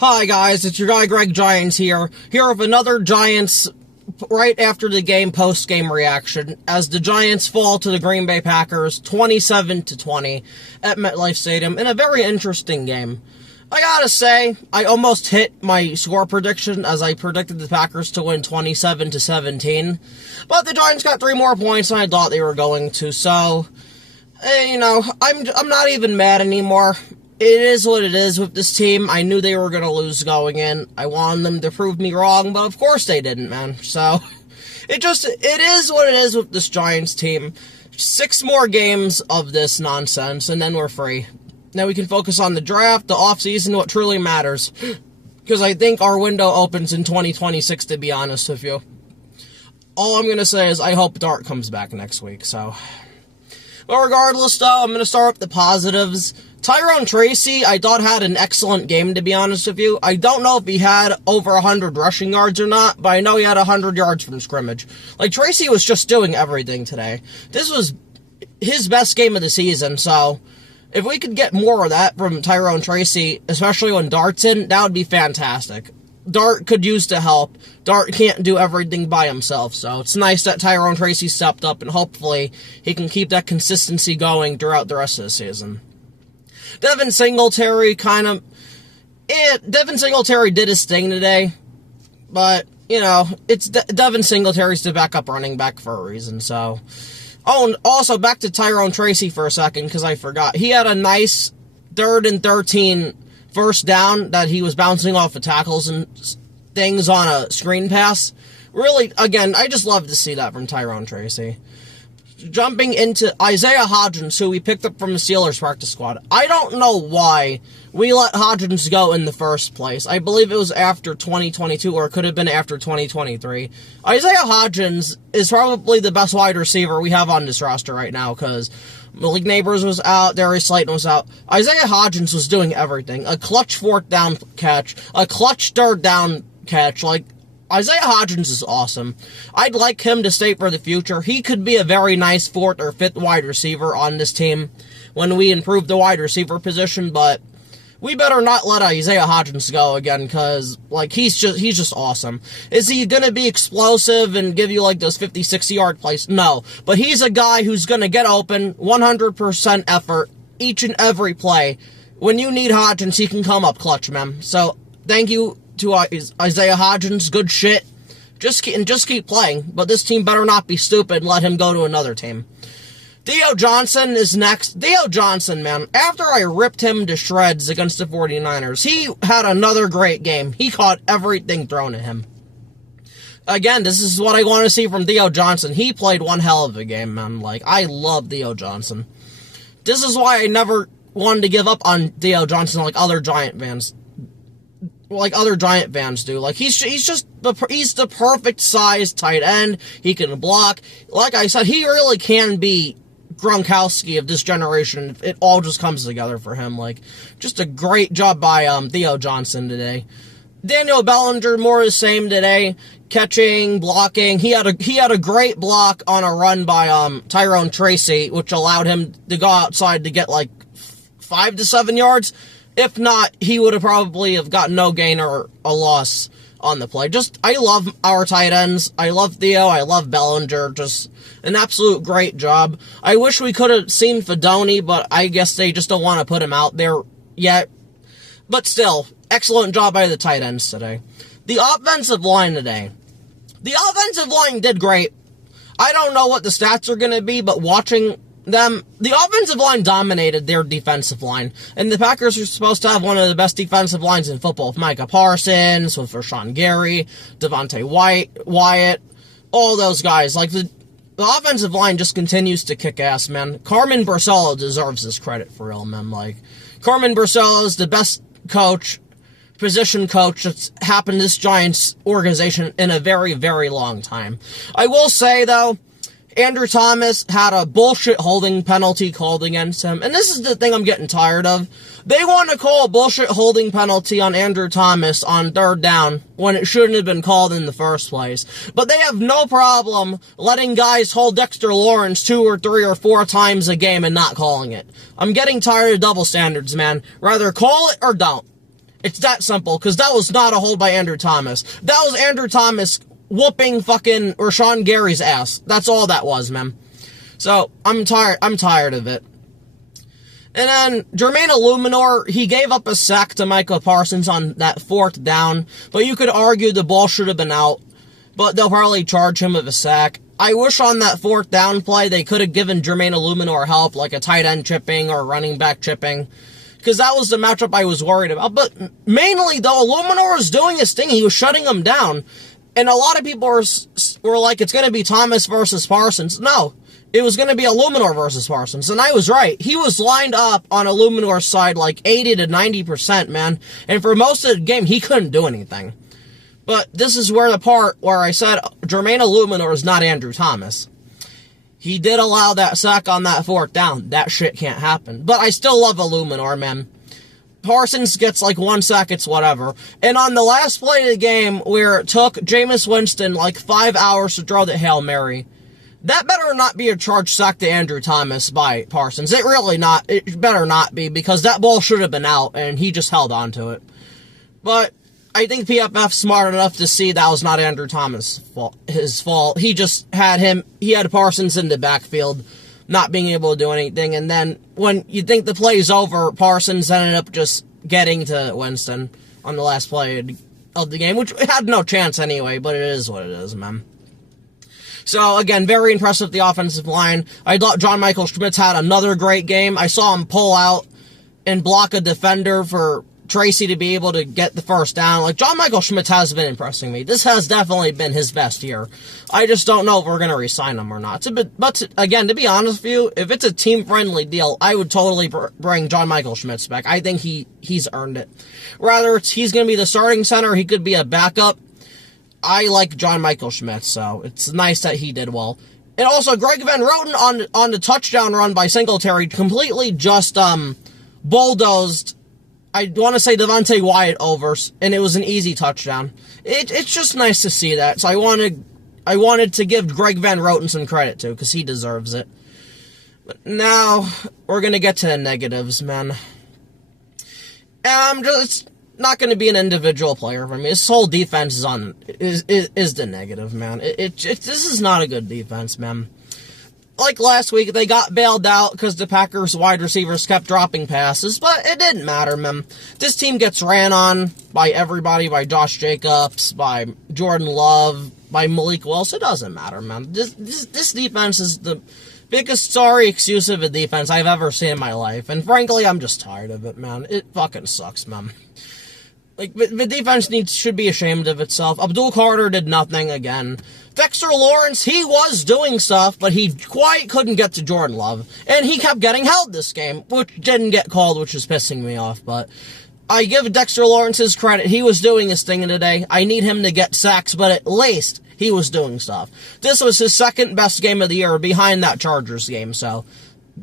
Hi guys, it's your guy Greg Giants here with another Giants right after the game post-game reaction as the Giants fall to the Green Bay Packers 27-20 at Metlife Stadium in a very interesting game. I gotta say, I almost hit my score prediction as I predicted the Packers to win 27-17, but the Giants got 3 more points than I thought they were going to, so, I'm not even mad anymore. It is what it is with this team. I knew they were going to lose going in. I wanted them to prove me wrong, but of course they didn't, man. So, it is what it is with this Giants team. 6 more games of this nonsense, and then we're free. Now we can focus on the draft, the offseason, what truly matters. Because I think our window opens in 2026, to be honest with you. All I'm going to say is I hope Dart comes back next week, so. But regardless, though, I'm going to start with the positives. Tyrone Tracy, I thought had an excellent game, to be honest with you. I don't know if he had over 100 rushing yards or not, but I know he had 100 yards from scrimmage. Like, Tracy was just doing everything today. This was his best game of the season, so if we could get more of that from Tyrone Tracy, especially when Dart's in, that would be fantastic. Dart could use the help. Dart can't do everything by himself, so it's nice that Tyrone Tracy stepped up, and hopefully he can keep that consistency going throughout the rest of the season. Devin Singletary Devin Singletary did his thing today, but, it's Devin Singletary's the backup running back for a reason, so. Oh, and also back to Tyrone Tracy for a second, because I forgot. He had a nice 3rd and 13 first down that he was bouncing off of tackles and things on a screen pass. Really, again, I just love to see that from Tyrone Tracy. Jumping into Isaiah Hodgins, who we picked up from the Steelers practice squad. I don't know why we let Hodgins go in the first place. I believe it was after 2022, or it could have been after 2023. Isaiah Hodgins is probably the best wide receiver we have on this roster right now, because Malik Neighbors was out, Darius Slayton was out. Isaiah Hodgins was doing everything. A clutch 4th down catch, a clutch 3rd down catch, Isaiah Hodgins is awesome. I'd like him to stay for the future. He could be a very nice 4th or 5th wide receiver on this team when we improve the wide receiver position, but we better not let Isaiah Hodgins go again, because, he's just awesome. Is he gonna be explosive and give you, those 50, 60-yard plays? No. But he's a guy who's gonna get open, 100% effort, each and every play. When you need Hodgins, he can come up clutch, man. So, thank you to Isaiah Hodgins. Good shit. Just keep playing, but this team better not be stupid and let him go to another team. Theo Johnson is next. Theo Johnson, man, after I ripped him to shreds against the 49ers, he had another great game. He caught everything thrown at him. Again, this is what I want to see from Theo Johnson. He played one hell of a game, man. I love Theo Johnson. This is why I never wanted to give up on Theo Johnson like other Giant fans. Do. He's the perfect size tight end. He can block. Like I said, he really can be Gronkowski of this generation. It all just comes together for him. Just a great job by Theo Johnson today. Daniel Bellinger, more of the same today. Catching, blocking. He had a great block on a run by Tyrone Tracy, which allowed him to go outside to get 5 to 7 yards. If not, he would have probably gotten no gain or a loss on the play. I love our tight ends. I love Theo. I love Bellinger. Just an absolute great job. I wish we could have seen Fedoni, but I guess they just don't want to put him out there yet. But still, excellent job by the tight ends today. The offensive line today. The offensive line did great. I don't know what the stats are going to be, but watching them, the offensive line dominated their defensive line, and the Packers are supposed to have one of the best defensive lines in football, with Micah Parsons, with Rashawn Gary, Devontae Wyatt, all those guys. The offensive line just continues to kick ass, man. Carmen Brusella deserves this credit for real, man. Carmen Brusella is the best position coach that's happened in this Giants organization in a very, very long time. I will say, though, Andrew Thomas had a bullshit holding penalty called against him, and this is the thing I'm getting tired of. They want to call a bullshit holding penalty on Andrew Thomas on 3rd down when it shouldn't have been called in the first place. But they have no problem letting guys hold Dexter Lawrence 2 or 3 or 4 times a game and not calling it. I'm getting tired of double standards, man. Rather call it or don't. It's that simple, because that was not a hold by Andrew Thomas. That was Andrew Thomas whooping fucking Rashawn Gary's ass. That's all that was, man. So, I'm tired of it. And then, Jermaine Illuminor, he gave up a sack to Micah Parsons on that 4th down, but you could argue the ball should have been out, but they'll probably charge him with a sack. I wish on that 4th down play they could have given Jermaine Illuminor help, like a tight end chipping or running back chipping, because that was the matchup I was worried about. But mainly, though, Illuminor was doing his thing. He was shutting him down, and a lot of people were like, it's going to be Thomas versus Parsons. No. It was going to be Illuminor versus Parsons, and I was right. He was lined up on Illuminor's side like 80 to 90%, man, and for most of the game, he couldn't do anything. But this is where the part where I said Jermaine Illuminor is not Andrew Thomas. He did allow that sack on that 4th down. That shit can't happen. But I still love Illuminor, man. Parsons gets like 1 sack, it's whatever. And on the last play of the game, where it took Jameis Winston like 5 hours to throw the Hail Mary, that better not be a charge sack to Andrew Thomas by Parsons. It better not be, because that ball should have been out, and he just held on to it. But I think PFF's smart enough to see that was not Andrew Thomas' his fault. He just had Parsons in the backfield, not being able to do anything, and then when you think the play's over, Parsons ended up just getting to Winston on the last play of the game, which had no chance anyway, but it is what it is, man. So, again, very impressed with the offensive line. I thought John Michael Schmitz had another great game. I saw him pull out and block a defender for Tracy to be able to get the 1st down. Like, John Michael Schmitz has been impressing me. This has definitely been his best year. I just don't know if we're going to re-sign him or not. Again, to be honest with you, if it's a team-friendly deal, I would totally bring John Michael Schmitz back. I think he's earned it. Whether he's going to be the starting center, he could be a backup. I like John Michael Schmitz, so it's nice that he did well. And also, Greg Van Roten on the touchdown run by Singletary completely just bulldozed, I want to say, Devontae Wyatt over, and it was an easy touchdown. It's just nice to see that, so I wanted to give Greg Van Roten some credit, too, because he deserves it. But now, we're going to get to the negatives, man. It's not going to be an individual player for me. This whole defense is the negative, man. This is not a good defense, man. Like last week, they got bailed out because the Packers wide receivers kept dropping passes, but it didn't matter, man. This team gets ran on by everybody, by Josh Jacobs, by Jordan Love, by Malik Willis. It doesn't matter, man. This defense is the biggest sorry excuse of a defense I've ever seen in my life, and frankly, I'm just tired of it, man. It fucking sucks, man. Like, the defense should be ashamed of itself. Abdul Carter did nothing again. Dexter Lawrence, he was doing stuff, but he quite couldn't get to Jordan Love. And he kept getting held this game, which didn't get called, which is pissing me off. But I give Dexter Lawrence his credit. He was doing his thing today. I need him to get sacks, but at least he was doing stuff. This was his 2nd best game of the year behind that Chargers game, so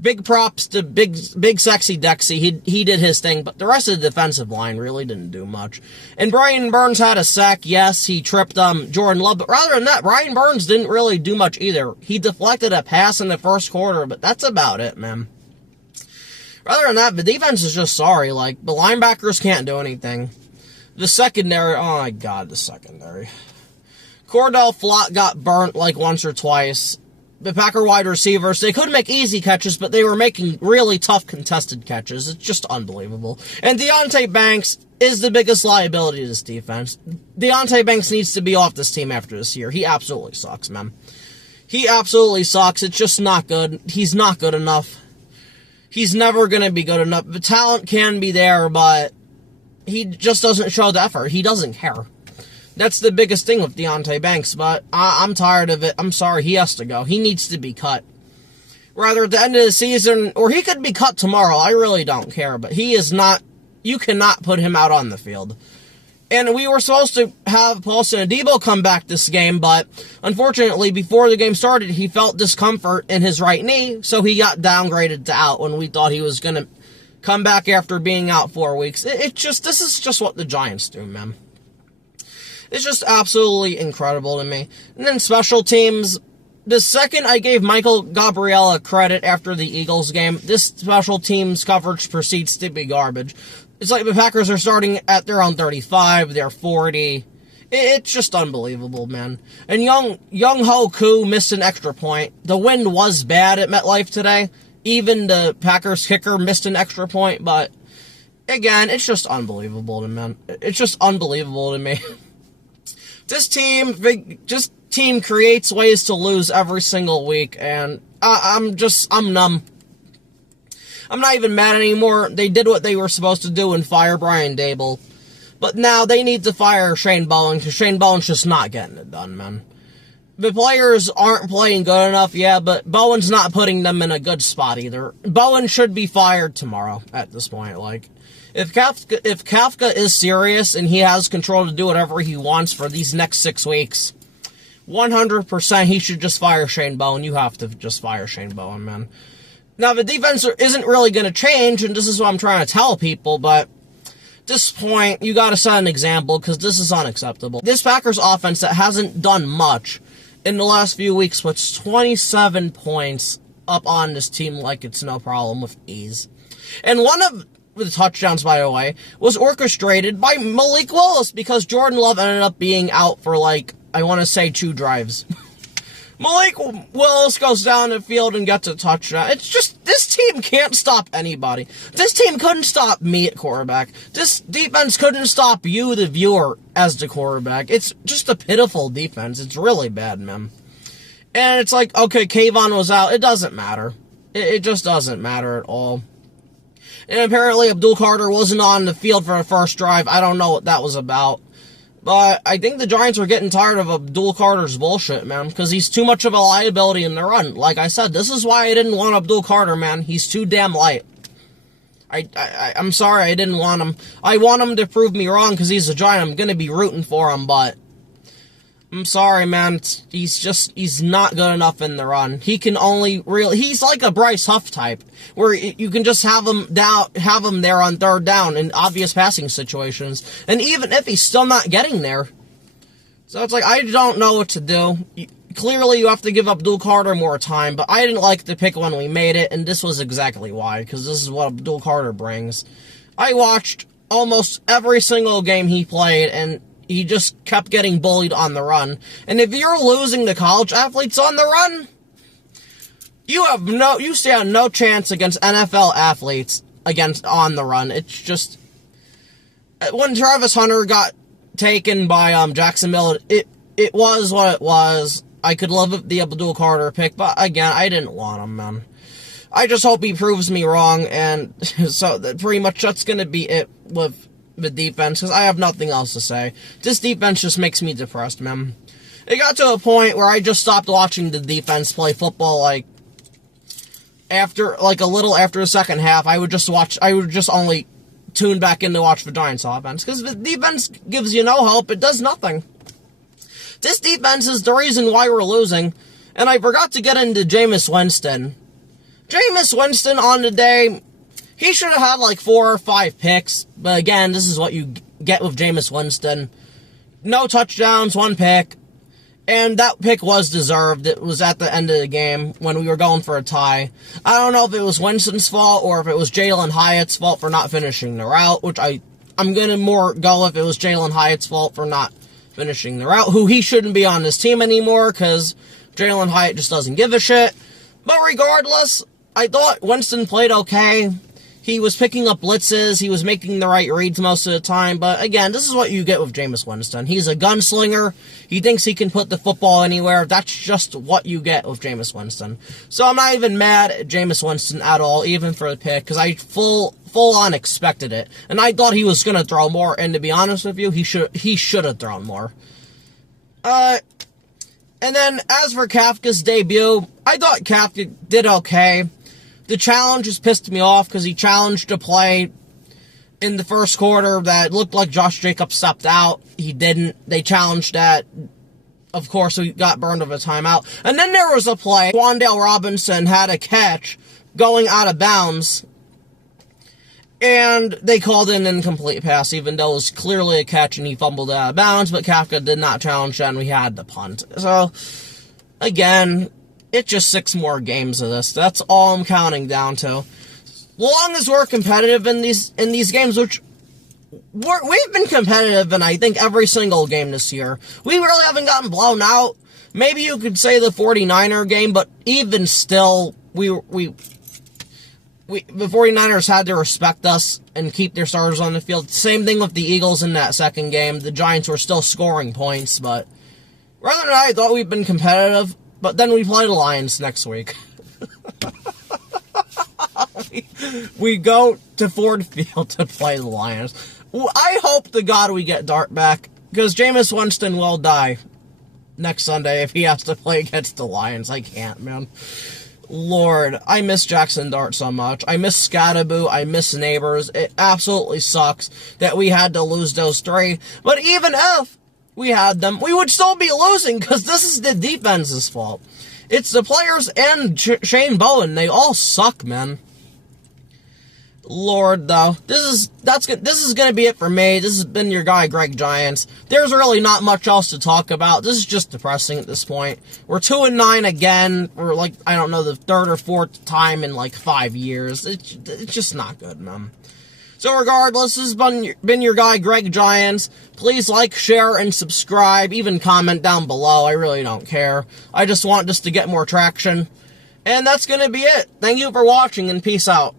big props to big sexy Dexy. He did his thing, but the rest of the defensive line really didn't do much. And Brian Burns had a sack. Yes, he tripped Jordan Love, but rather than that, Brian Burns didn't really do much either. He deflected a pass in the 1st quarter, but that's about it, man. Rather than that, the defense is just sorry. Like, the linebackers can't do anything. The secondary, oh my god, the secondary. Cordell Flott got burnt like once or twice. The Packer wide receivers, they could make easy catches, but they were making really tough contested catches. It's just unbelievable. And Deonte Banks is the biggest liability to this defense. Deonte Banks needs to be off this team after this year. He absolutely sucks, man. He absolutely sucks. It's just not good. He's not good enough. He's never going to be good enough. The talent can be there, but he just doesn't show the effort. He doesn't care. That's the biggest thing with Deonte Banks, but I'm tired of it. I'm sorry, he has to go. He needs to be cut. Rather, at the end of the season, or he could be cut tomorrow. I really don't care, but he is not, you cannot put him out on the field. And we were supposed to have Paulson Adebo come back this game, but unfortunately, before the game started, he felt discomfort in his right knee, so he got downgraded to out when we thought he was going to come back after being out 4 weeks. This is just what the Giants do, man. It's just absolutely incredible to me. And then special teams, the second I gave Michael Gabriella credit after the Eagles game, this special teams coverage proceeds to be garbage. It's like the Packers are starting at their own 35, they're 40. It's just unbelievable, man. And Young-Ho Koo missed an extra point. The wind was bad at Metlife today. Even the Packers kicker missed an extra point, but again, it's just unbelievable to me. It's just unbelievable to me. This team creates ways to lose every single week, and I'm numb. I'm not even mad anymore. They did what they were supposed to do and fire Brian Daboll. But now they need to fire Shane Bowen, because Shane Bowen's just not getting it done, man. The players aren't playing good enough, yeah, but Bowen's not putting them in a good spot either. Bowen should be fired tomorrow at this point. Like, if Kafka is serious and he has control to do whatever he wants for these next 6 weeks, 100% he should just fire Shane Bowen. You have to just fire Shane Bowen, man. Now, the defense isn't really going to change, and this is what I'm trying to tell people, but at this point, you got to set an example, because this is unacceptable. This Packers offense that hasn't done much in the last few weeks puts 27 points up on this team like it's no problem with ease. And one of the touchdowns, by the way, was orchestrated by Malik Willis, because Jordan Love ended up being out for, like, I want to say 2 drives. Malik Willis goes down the field and gets a touchdown. It's just, this team can't stop anybody. This team couldn't stop me at quarterback. This defense couldn't stop you, the viewer, as the quarterback. It's just a pitiful defense. It's really bad, man. And it's like, okay, Kayvon was out. It doesn't matter. It just doesn't matter at all. And apparently Abdul Carter wasn't on the field for the first drive. I don't know what that was about. But I think the Giants are getting tired of Abdul Carter's bullshit, man, because he's too much of a liability in the run. Like I said, this is why I didn't want Abdul Carter, man. He's too damn light. I'm sorry I didn't want him. I want him to prove me wrong because he's a Giant. I'm going to be rooting for him, but I'm sorry, man. He's not good enough in the run. He can only he's like a Bryce Huff type, where you can just have him there on third down in obvious passing situations, and even if he's still not getting there. So it's like, I don't know what to do. Clearly, you have to give Abdul Carter more time, but I didn't like the pick when we made it, and this was exactly why, because this is what Abdul Carter brings. I watched almost every single game he played, and he just kept getting bullied on the run. And if you're losing to college athletes on the run, you stand no chance against NFL athletes on the run. It's just, when Travis Hunter got taken by Jacksonville, it was what it was. I could love the Abdul Carter pick, but again, I didn't want him, man. I just hope he proves me wrong, and so pretty much that's going to be it with the defense, because I have nothing else to say. This defense just makes me depressed, man. It got to a point where I just stopped watching the defense play football, a little after the second half. I would just only tune back in to watch the Giants offense, because the defense gives you no hope. It does nothing. This defense is the reason why we're losing, and I forgot to get into Jameis Winston. Jameis Winston on the day, he should have had 4 or 5 picks, but again, this is what you get with Jameis Winston. No touchdowns, 1 pick, and that pick was deserved. It was at the end of the game when we were going for a tie. I don't know if it was Winston's fault or if it was Jaylin Hyatt's fault for not finishing the route, which I'm going to more go if it was Jaylin Hyatt's fault for not finishing the route, who he shouldn't be on this team anymore because Jaylin Hyatt just doesn't give a shit. But regardless, I thought Winston played okay. He was picking up blitzes, he was making the right reads most of the time, but again, this is what you get with Jameis Winston. He's a gunslinger, he thinks he can put the football anywhere, that's just what you get with Jameis Winston. So I'm not even mad at Jameis Winston at all, even for the pick, because I full-on expected it, and I thought he was going to throw more, and to be honest with you, he should have thrown more. And then, as for Kafka's debut, I thought Kafka did okay. The challenge just pissed me off because he challenged a play in the first quarter that looked like Josh Jacobs stepped out. He didn't. They challenged that. Of course, we got burned of a timeout. And then there was a play. Wandale Robinson had a catch going out of bounds. And they called an incomplete pass, even though it was clearly a catch and he fumbled out of bounds. But Kafka did not challenge that and we had the punt. So, again, it's just 6 more games of this. That's all I'm counting down to. As long as we're competitive in these games, which we've been competitive in, I think, every single game this year. We really haven't gotten blown out. Maybe you could say the 49er game, but even still, the 49ers had to respect us and keep their starters on the field. Same thing with the Eagles in that second game. The Giants were still scoring points, but rather than I thought we've been competitive, but then we play the Lions next week. we go to Ford Field to play the Lions. I hope to God we get Dart back, because Jameis Winston will die next Sunday if he has to play against the Lions. I can't, man. Lord, I miss Jackson Dart so much. I miss Scattaboo. I miss Neighbors. It absolutely sucks that we had to lose those three. But even if we had them, we would still be losing, because this is the defense's fault. It's the players and Shane Bowen. They all suck, man. Lord, though, this is gonna be it for me. This has been your guy, Greg Giants. There's really not much else to talk about. This is just depressing at this point. We're 2-9 again. We're like, I don't know, the third or fourth time in like 5 years. It's just not good, man. So regardless, this has been your guy, Greg Giants. Please like, share, and subscribe. Even comment down below. I really don't care. I just want this to get more traction. And that's gonna be it. Thank you for watching, and peace out.